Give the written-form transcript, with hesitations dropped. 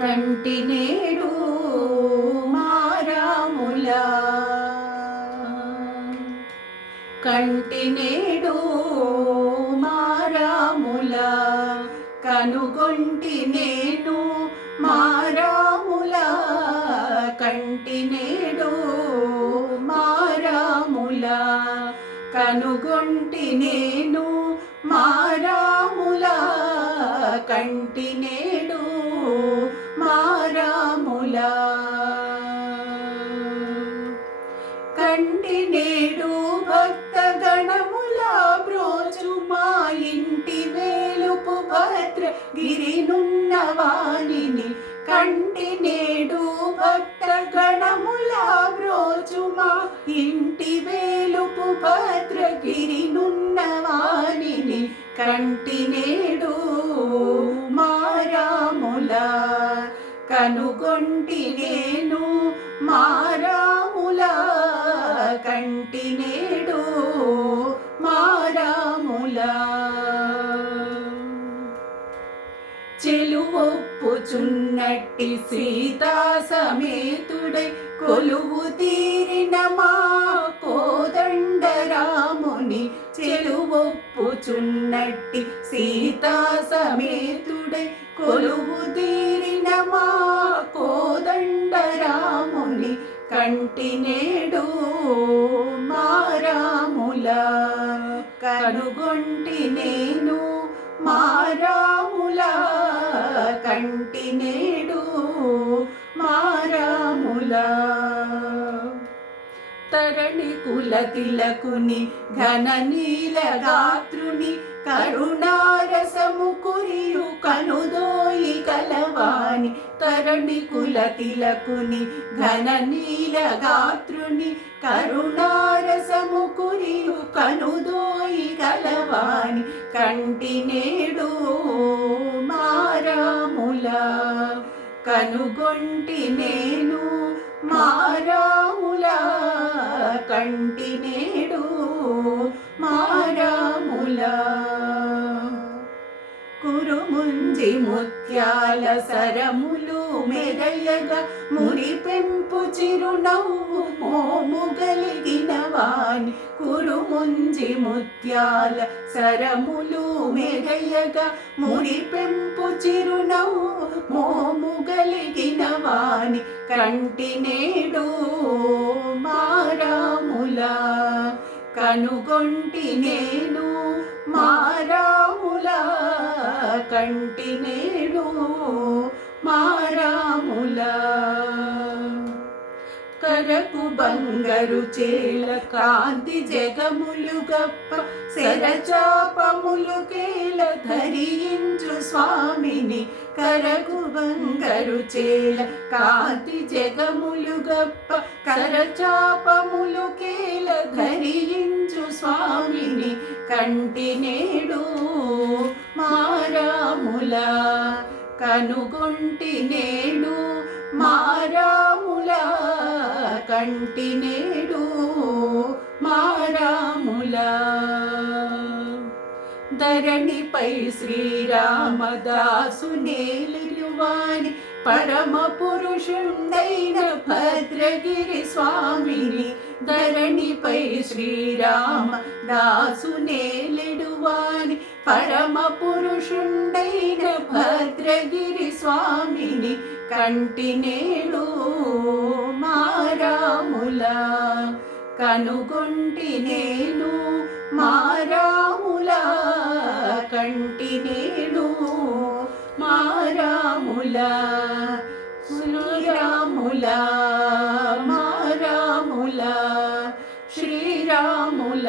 కంటినేడు మారాముల కంటినేడు మారాముల కనుగొంటి నేను మారాముల కంటినేడు మారాముల కనుగొంటి నేను మారాముల కంటినేడు మారాముల కంటినేడు భక్తగణముల బ్రోచు మా ఇంటి వేలుపు భద్రగిరినున్న వాణిని కంటినేడు భక్తగణముల బ్రోచు మా ఇంటి వేలుపు భద్రగిరినున్న వాణిని కంటినేడు మారాముల కనుగొంటి నేను మారాముల కంటినేడు మారాముల చెలువొప్పుచున్నట్టి సీతా సమేతుడై కొలువు తీరిన మా కోదండరాముని చెలువొప్పుచున్నట్టి సీతా సమేతుడై కొలువు తీరిన మా కోదండరాముని కంటినేడు మారాముల కనుగొంటి నేను మారాముల కంటినేడు మారాముల తరణి కుల తిలకుని ఘన నీల గాత్రుని కరుణారసము కురియు కనుదోయి కలవాని తరణి కుల తిలకుని ఘన నీల గాత్రుని కరుణారసము కురియు కనుదోయి కలవాని కంటినేడు మారాముల కనుగొంటి నేను మారాముల కంటినేడు మారాముల కురుముంజి ముత్యాల సరములు మెరయగా మురిపెంపు చిరునవ్వు మోము గలిగిన వాని కురుముంజి ముత్యాల సరములు మెరయగా మురిపెంపు చిరునవ్వు మోము గలిగిన వాని కంటినేడు మారాముల కనుగొంటి నేను మారాముల కంటినేడు మారాముల కరకు బంగరు చేల కాంతి జగములు గప్ప శరచాపములు కేల ధరించు స్వామిని కరకు బంగరు చేల కాంతి జగములు గప్ప కరచాపములు కేల ధరించు స్వామిని కంటినేడు మారాముల కనుగొంటి నేను మారాముల కంటినేడు మారాముల ధరణిపై శ్రీరామదాసు నేలిరువాని పరమ పురుషుండైన భద్రగిరి స్వామిని ధరణిపై శ్రీరామదాసు నేలిడువాని పరమ పురుషుండైన భద్రగిరి స్వామిని కంటినేడు మారాముల కనుగొంటి నేను మారాముల కంటినేడు మారాముల శ్రీరాముల మారాముల శ్రీరాముల